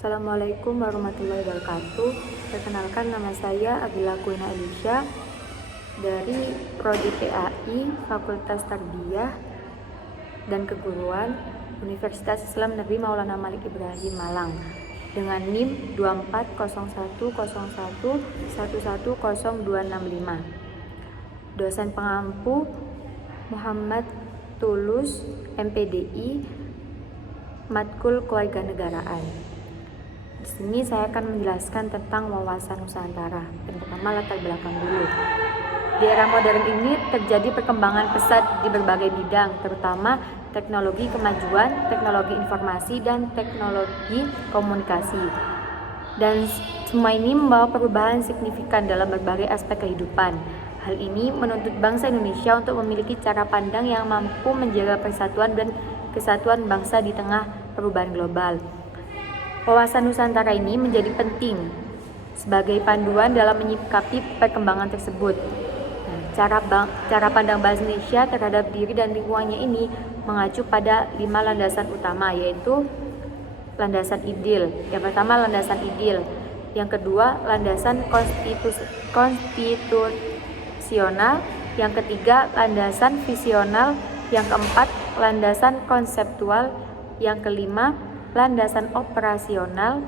Assalamualaikum warahmatullahi wabarakatuh. Perkenalkan, nama saya Agila Kuina Elisha dari Prodi PAI Fakultas Tarbiyah dan Keguruan Universitas Islam Negeri Maulana Malik Ibrahim Malang dengan NIM 240101110265. Dosen pengampu Muhammad Tulus, MPDI, Matkul Kewarganegaraan. Di sini saya akan menjelaskan tentang wawasan Nusantara. Yang pertama, latar belakang dulu. Di era modern ini terjadi perkembangan pesat di berbagai bidang, terutama teknologi kemajuan, teknologi informasi, dan teknologi komunikasi. Dan semua ini membawa perubahan signifikan dalam berbagai aspek kehidupan. Hal ini menuntut bangsa Indonesia untuk memiliki cara pandang yang mampu menjaga persatuan dan kesatuan bangsa di tengah perubahan global. Wawasan Nusantara ini menjadi penting sebagai panduan dalam menyikapi perkembangan tersebut. Cara pandang bahasa Indonesia terhadap diri dan lingkungannya ini mengacu pada 5 landasan utama, yaitu landasan ideal. Yang pertama, landasan ideal. Yang kedua, landasan konstitusional. Yang ketiga, landasan visional. Yang keempat, landasan konseptual. Yang kelima, landasan operasional.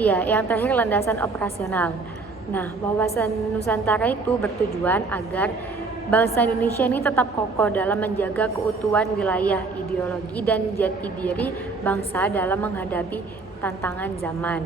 Yang terakhir landasan operasional. Nah, wawasan Nusantara itu bertujuan agar bangsa Indonesia ini tetap kokoh dalam menjaga keutuhan wilayah, ideologi, dan jati diri bangsa dalam menghadapi tantangan zaman.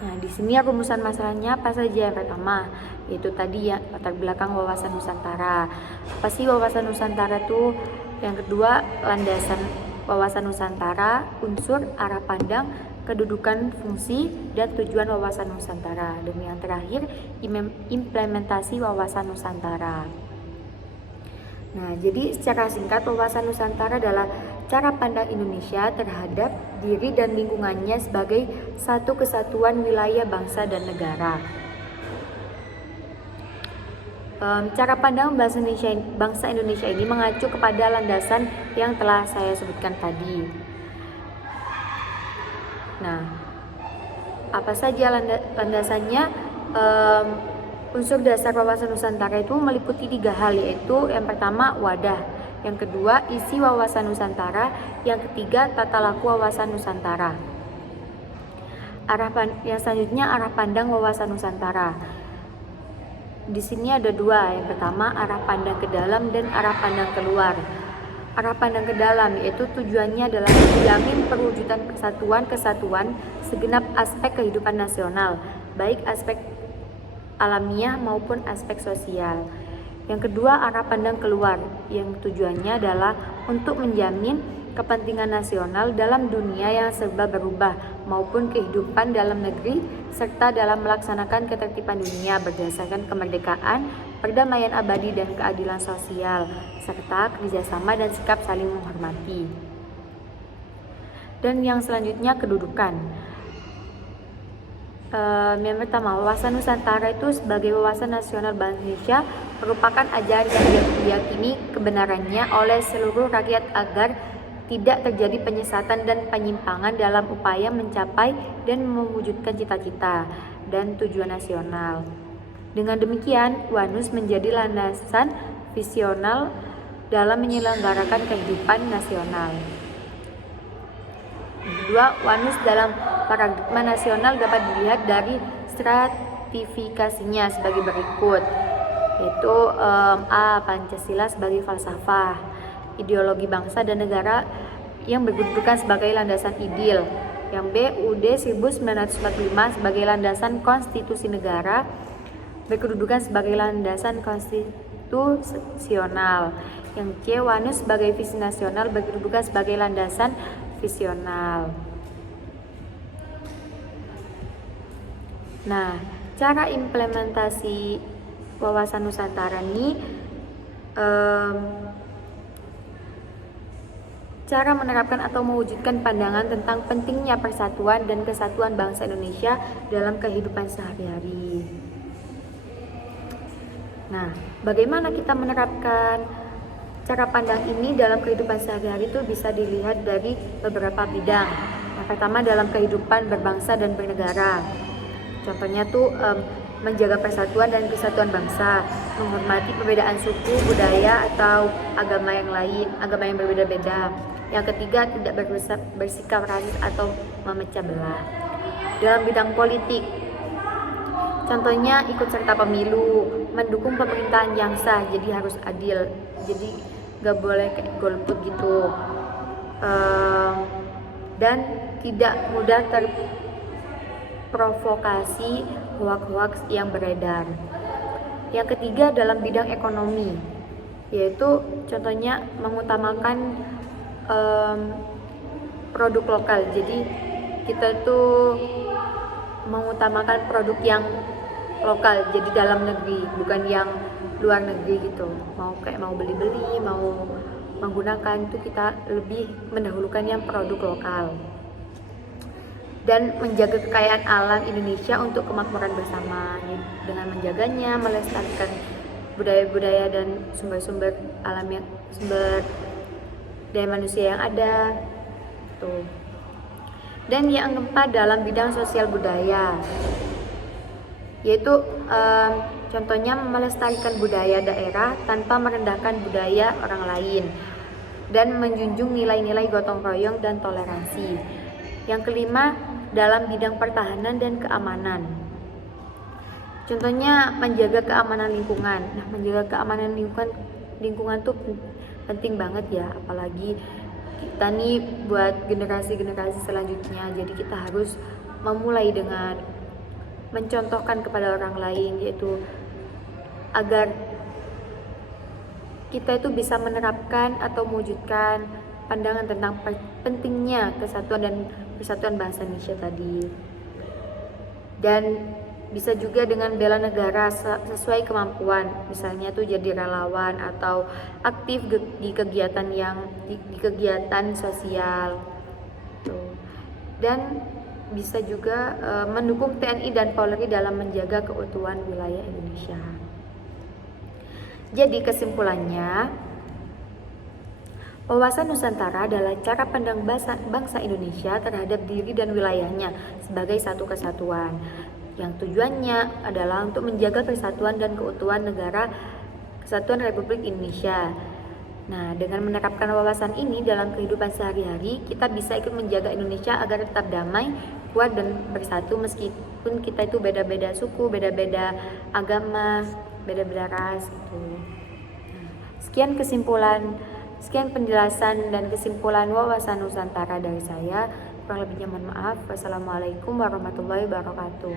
Nah, di sini rumusan masalahnya apa saja? Yang pertama, yaitu tadi ya, latar belakang wawasan Nusantara. Apa sih wawasan Nusantara itu? Yang kedua, landasan wawasan Nusantara, unsur, arah pandang, kedudukan, fungsi, dan tujuan wawasan Nusantara. Dan yang terakhir, implementasi wawasan Nusantara. Nah, jadi secara singkat, wawasan Nusantara adalah cara pandang Indonesia terhadap diri dan lingkungannya sebagai satu kesatuan wilayah bangsa dan negara. Cara pandang bangsa Indonesia ini mengacu kepada landasan yang telah saya sebutkan tadi. Nah, apa saja landasannya? Unsur dasar wawasan Nusantara itu meliputi 3 hal, yaitu yang pertama, wadah. Yang kedua, isi wawasan Nusantara. Yang ketiga, tata laku wawasan Nusantara. Yang selanjutnya, arah pandang wawasan Nusantara. Di sini ada 2. Yang pertama, arah pandang ke dalam dan arah pandang keluar. Arah pandang ke dalam yaitu tujuannya adalah menjamin perwujudan kesatuan segenap aspek kehidupan nasional, baik aspek alamiah maupun aspek sosial. Yang kedua, arah pandang keluar, yang tujuannya adalah untuk menjamin kepentingan nasional dalam dunia yang serba berubah maupun kehidupan dalam negeri serta dalam melaksanakan ketertiban dunia berdasarkan kemerdekaan, perdamaian abadi dan keadilan sosial serta kerjasama dan sikap saling menghormati. Dan yang selanjutnya, kedudukan. Yang pertama, wawasan Nusantara itu sebagai wawasan nasional bangsa Indonesia merupakan ajaran yang diyakini kebenarannya oleh seluruh rakyat agar tidak terjadi penyesatan dan penyimpangan dalam upaya mencapai dan mewujudkan cita-cita dan tujuan nasional. Dengan demikian, WANUS menjadi landasan visional dalam menyelenggarakan kehidupan nasional. Kedua, WANUS dalam paradigma nasional dapat dilihat dari stratifikasinya sebagai berikut, yaitu A. Pancasila sebagai falsafah, ideologi bangsa dan negara yang berkedudukan sebagai landasan ideal. Yang B. UUD 1945 sebagai landasan konstitusi negara berkedudukan sebagai landasan konstitusional. Yang C. WANUS sebagai visi nasional berkedudukan sebagai landasan visional. Nah, cara implementasi wawasan Nusantara ini cara menerapkan atau mewujudkan pandangan tentang pentingnya persatuan dan kesatuan bangsa Indonesia dalam kehidupan sehari-hari. Nah, bagaimana kita menerapkan Cara pandang ini dalam kehidupan sehari-hari itu bisa dilihat dari beberapa bidang. Yang pertama dalam kehidupan berbangsa dan bernegara. Contohnya tuh menjaga persatuan dan kesatuan bangsa, menghormati perbedaan suku, budaya, atau agama yang lain, agama yang berbeda-beda. Yang ketiga, tidak bersikap rasis atau memecah belah. Dalam bidang politik, contohnya ikut serta pemilu, mendukung pemerintahan yang sah, jadi harus adil, jadi gak boleh kayak golput gitu, dan tidak mudah terprovokasi hoaks-hoaks yang beredar. Yang ketiga dalam bidang ekonomi, yaitu contohnya mengutamakan produk lokal, jadi kita tuh mengutamakan produk yang lokal, jadi dalam negeri, bukan yang luar negeri gitu. Mau beli-beli, mau menggunakan itu kita lebih mendahulukan yang produk lokal. Dan menjaga kekayaan alam Indonesia untuk kemakmuran bersama, dengan menjaganya, melestarikan budaya-budaya dan sumber-sumber alam yang sumber daya manusia yang ada tuh. Dan yang keempat dalam bidang sosial budaya, yaitu contohnya melestarikan budaya daerah tanpa merendahkan budaya orang lain dan menjunjung nilai-nilai gotong royong dan toleransi. Yang kelima dalam bidang pertahanan dan keamanan, contohnya menjaga keamanan lingkungan. Nah, menjaga keamanan lingkungan tuh penting banget ya, apalagi kita nih buat generasi-generasi selanjutnya. Jadi kita harus memulai dengan mencontohkan kepada orang lain, yaitu agar kita itu bisa menerapkan atau mewujudkan pandangan tentang pentingnya kesatuan dan persatuan bangsa Indonesia tadi. Dan bisa juga dengan bela negara sesuai kemampuan, misalnya tuh jadi relawan atau aktif di kegiatan di kegiatan sosial tuh. Dan bisa juga mendukung TNI dan Polri dalam menjaga keutuhan wilayah Indonesia. Jadi kesimpulannya, wawasan Nusantara adalah cara pandang bangsa Indonesia terhadap diri dan wilayahnya sebagai satu kesatuan, yang tujuannya adalah untuk menjaga persatuan dan keutuhan negara Kesatuan Republik Indonesia. Nah, dengan menerapkan wawasan ini dalam kehidupan sehari-hari, kita bisa ikut menjaga Indonesia agar tetap damai, kuat, dan bersatu meskipun kita itu beda-beda suku, beda-beda agama, beda-beda ras gitu. Sekian penjelasan dan kesimpulan wawasan Nusantara dari saya. Kurang lebihnya mohon maaf. Wassalamualaikum warahmatullahi wabarakatuh.